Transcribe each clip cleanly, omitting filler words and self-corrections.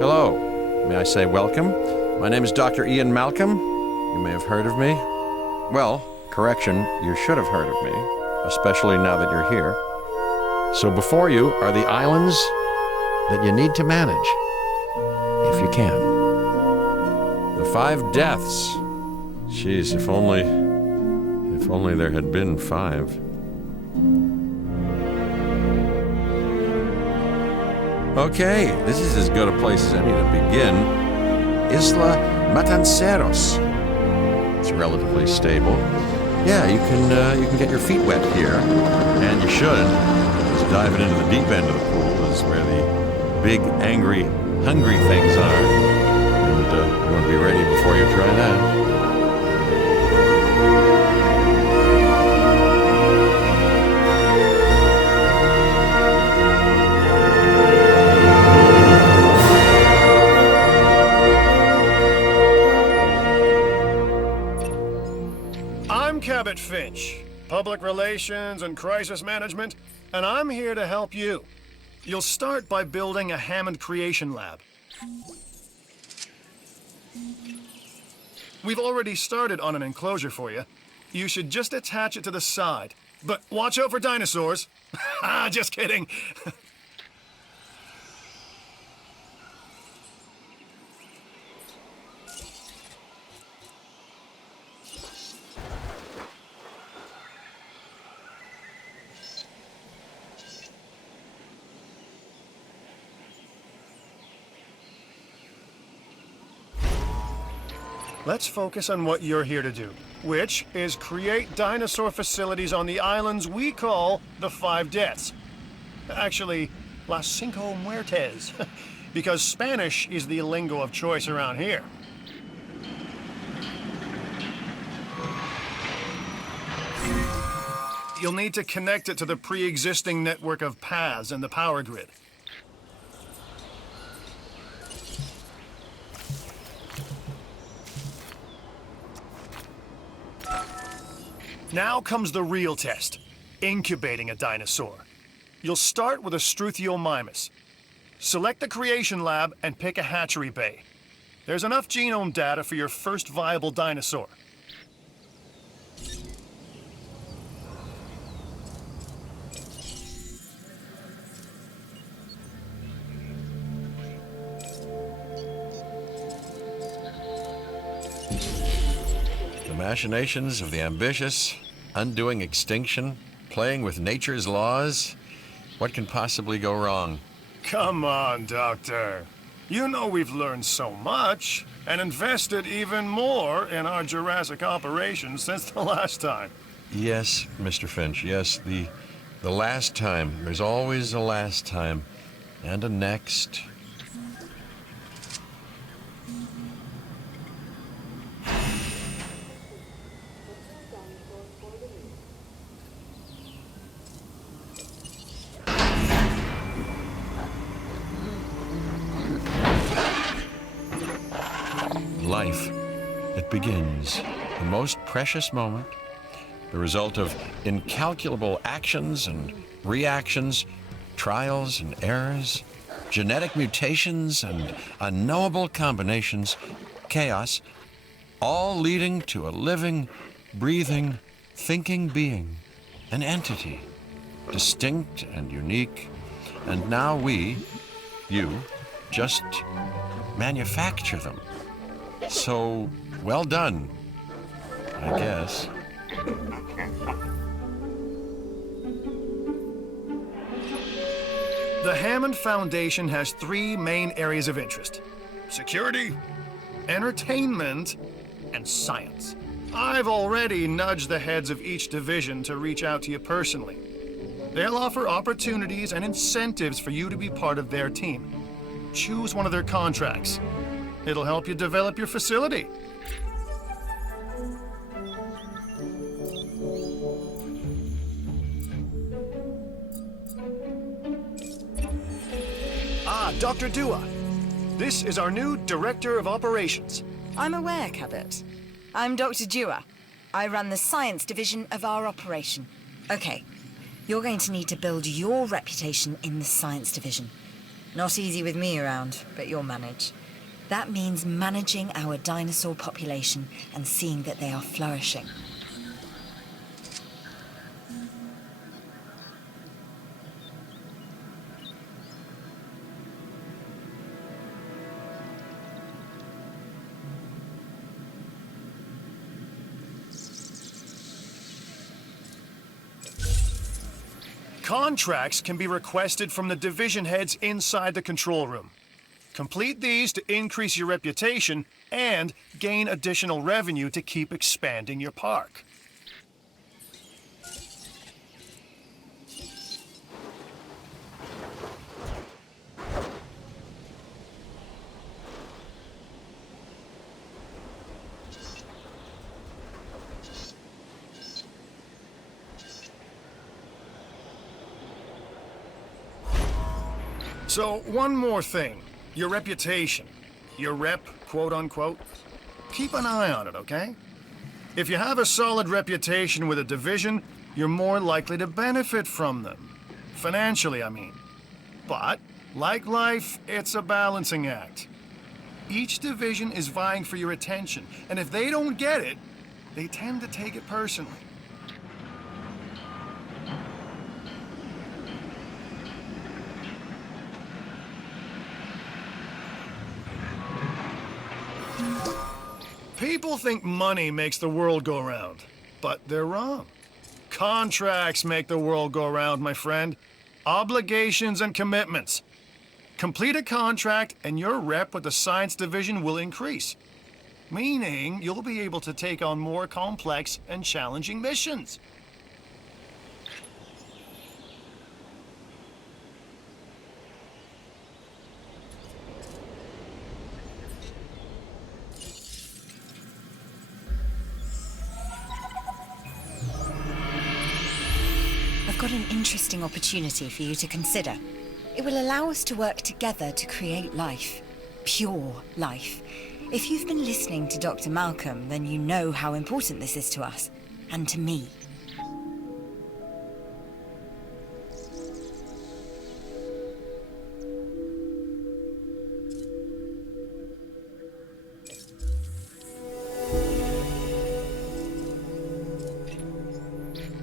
Hello. May I say welcome? My name is Dr. Ian Malcolm. You may have heard of me. Well, correction, you should have heard of me, especially now that you're here. So before you are the islands that you need to manage, if you can. The 5 deaths. Jeez, if only there had been 5. Okay, this is as good a place as any to begin. Isla Matanceros. It's relatively stable. Yeah, you can get your feet wet here, and you should. Because diving into the deep end of the pool is where the big, angry, hungry things are. And you want to be ready before you try that. Cabot Finch, Public Relations and Crisis Management, and I'm here to help you. You'll start by building a Hammond Creation Lab. We've already started on an enclosure for you. You should just attach it to the side. But watch out for dinosaurs. Just kidding. Let's focus on what you're here to do, which is create dinosaur facilities on the islands we call the 5 Deaths. Actually, Las Cinco Muertes, because Spanish is the lingo of choice around here. You'll need to connect it to the pre-existing network of paths in the power grid. Now comes the real test, incubating a dinosaur. You'll start with a Struthiomimus. Select the creation lab and pick a hatchery bay. There's enough genome data for your first viable dinosaur. The machinations of the ambitious, undoing extinction, playing with nature's laws. What can possibly go wrong? Come on, Doctor. You know we've learned so much and invested even more in our Jurassic operations since the last time. Yes, Mr. Finch, yes, the last time. There's always a last time. And a next. Life, it begins, the most precious moment, the result of incalculable actions and reactions, trials and errors, genetic mutations and unknowable combinations, chaos, all leading to a living, breathing, thinking being, an entity, distinct and unique. And now we, you, just manufacture them. So, well done, I guess. The Hammond Foundation has three main areas of interest: security, entertainment, and science. I've already nudged the heads of each division to reach out to you personally. They'll offer opportunities and incentives for you to be part of their team. Choose one of their contracts. It'll help you develop your facility. Dr. Dua. This is our new Director of Operations. I'm aware, Cabot. I'm Dr. Dua. I run the science division of our operation. Okay, you're going to need to build your reputation in the science division. Not easy with me around, but you'll manage. That means managing our dinosaur population and seeing that they are flourishing. Contracts can be requested from the division heads inside the control room. Complete these to increase your reputation and gain additional revenue to keep expanding your park. So, one more thing. Your reputation. Your rep, quote unquote. Keep an eye on it, okay? If you have a solid reputation with a division, you're more likely to benefit from them. Financially, I mean. But, like life, it's a balancing act. Each division is vying for your attention, and if they don't get it, they tend to take it personally. People think money makes the world go round, but they're wrong. Contracts make the world go round, my friend. Obligations and commitments. Complete a contract and your rep with the science division will increase, meaning you'll be able to take on more complex and challenging missions. I've got an interesting opportunity for you to consider. It will allow us to work together to create life. Pure life. If you've been listening to Dr. Malcolm, then you know how important this is to us. And to me.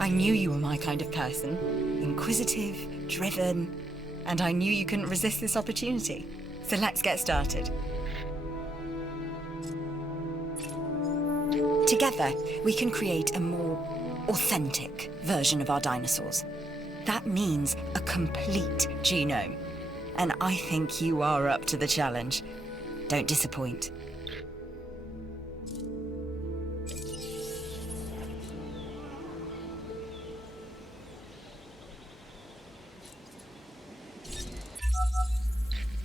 I knew you were my kind of person. Inquisitive, driven, and I knew you couldn't resist this opportunity. So let's get started. Together, we can create a more authentic version of our dinosaurs. That means a complete genome. And I think you are up to the challenge. Don't disappoint.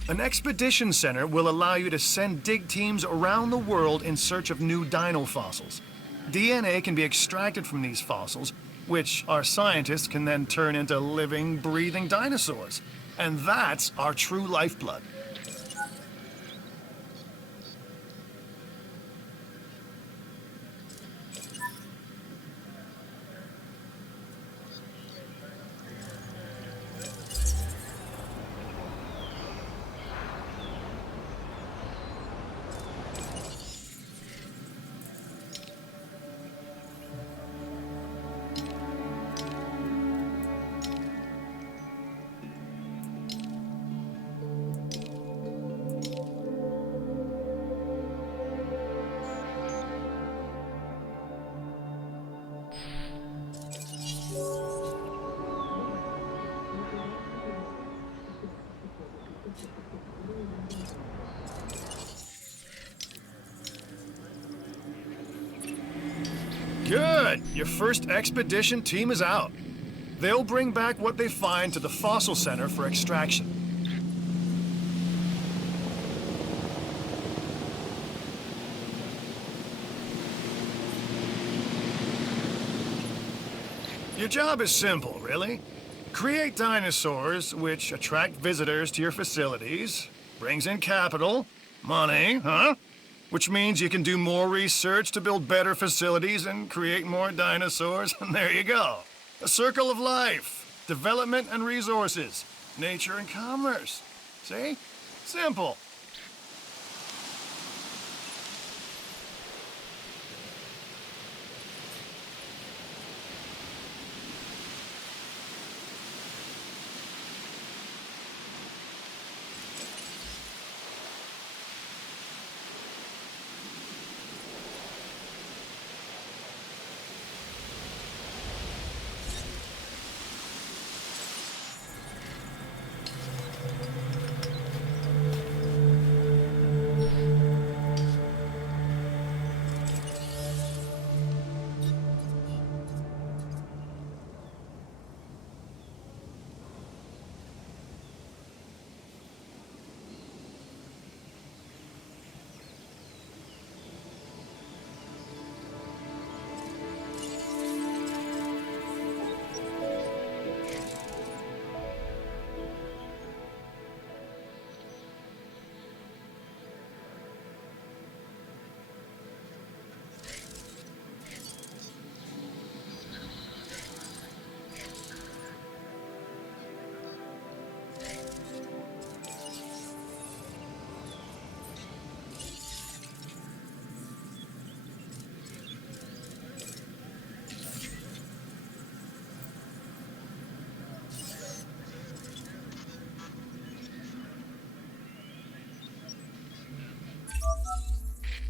An expedition center will allow you to send dig teams around the world in search of new dino fossils. DNA can be extracted from these fossils, which our scientists can then turn into living, breathing dinosaurs. And that's our true lifeblood. Good! Your first expedition team is out. They'll bring back what they find to the Fossil Center for extraction. Your job is simple, really. Create dinosaurs which attract visitors to your facilities, brings in capital, money, huh? Which means you can do more research to build better facilities and create more dinosaurs, and there you go. A circle of life, development and resources, nature and commerce. See? Simple.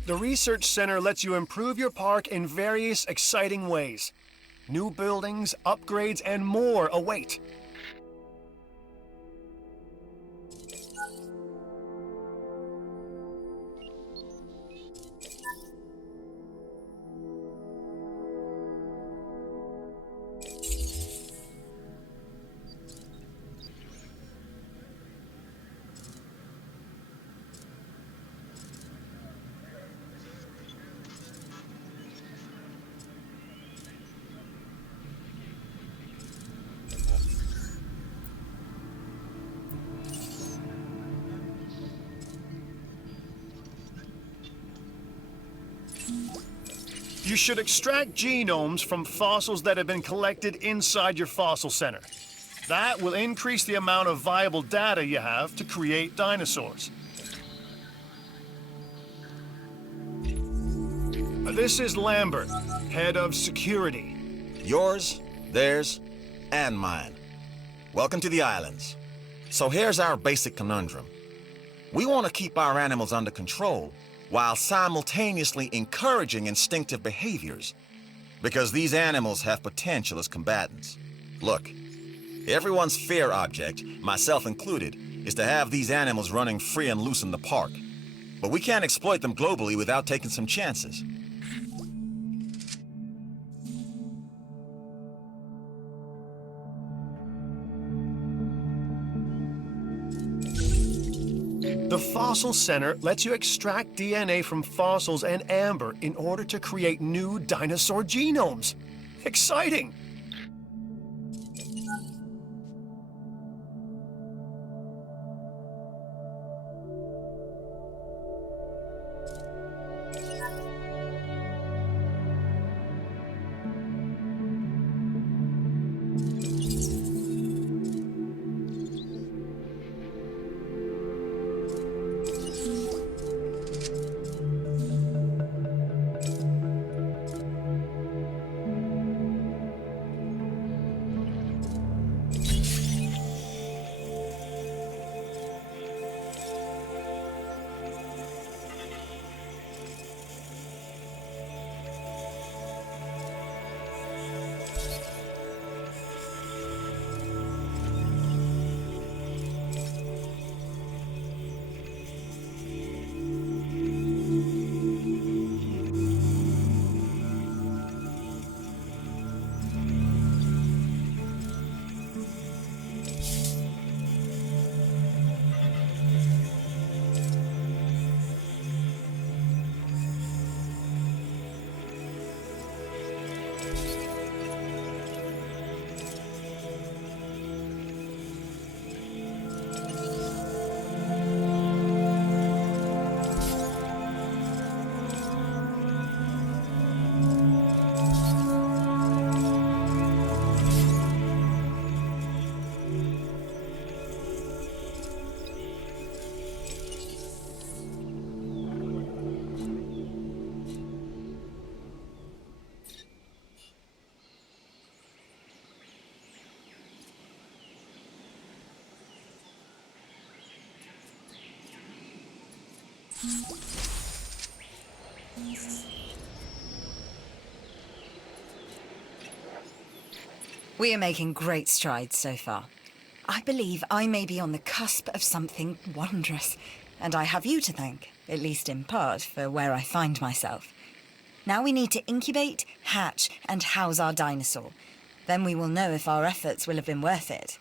The Research Center lets you improve your park in various exciting ways. New buildings, upgrades, and more await. You should extract genomes from fossils that have been collected inside your fossil center. That will increase the amount of viable data you have to create dinosaurs. This is Lambert, head of security. Yours, theirs, and mine. Welcome to the islands. So here's our basic conundrum. We want to keep our animals under control while simultaneously encouraging instinctive behaviors, because these animals have potential as combatants. Look, everyone's fear object, myself included, is to have these animals running free and loose in the park. But we can't exploit them globally without taking some chances. The Fossil Center lets you extract DNA from fossils and amber in order to create new dinosaur genomes. Exciting! We are making great strides so far. I believe I may be on the cusp of something wondrous, and I have you to thank, at least in part, for where I find myself. Now we need to incubate, hatch, and house our dinosaur. Then we will know if our efforts will have been worth it.